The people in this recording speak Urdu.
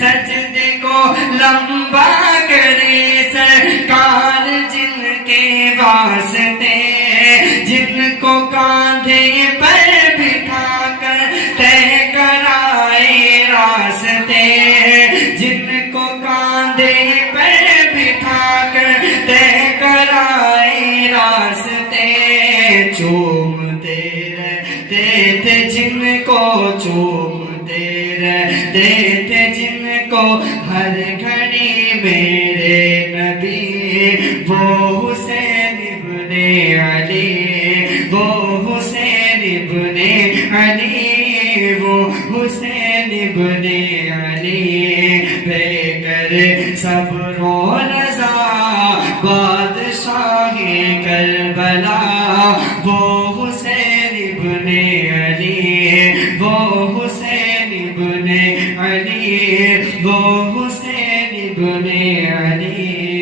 سجدے کو لمبا کرے سرکار جن کے واسطے، جن کو کاندھے پر بٹھا کر طے کرائے راستے، جن کو کاندھے پر بٹھا کر طے کرائے راستے، چومتے رہتے تھے جن کو چومتے رہتے تھے جن کو ہر گھڑی میرے نبی، وہ حسین ابن علی، وہ حسین ابن علی، وہ حسین ابن علی، بے کر صبر و رضا بادشاہ کربلا، وہ حسین ابن علی، وہ حسین ابن علی، وہ حسین ابن علی۔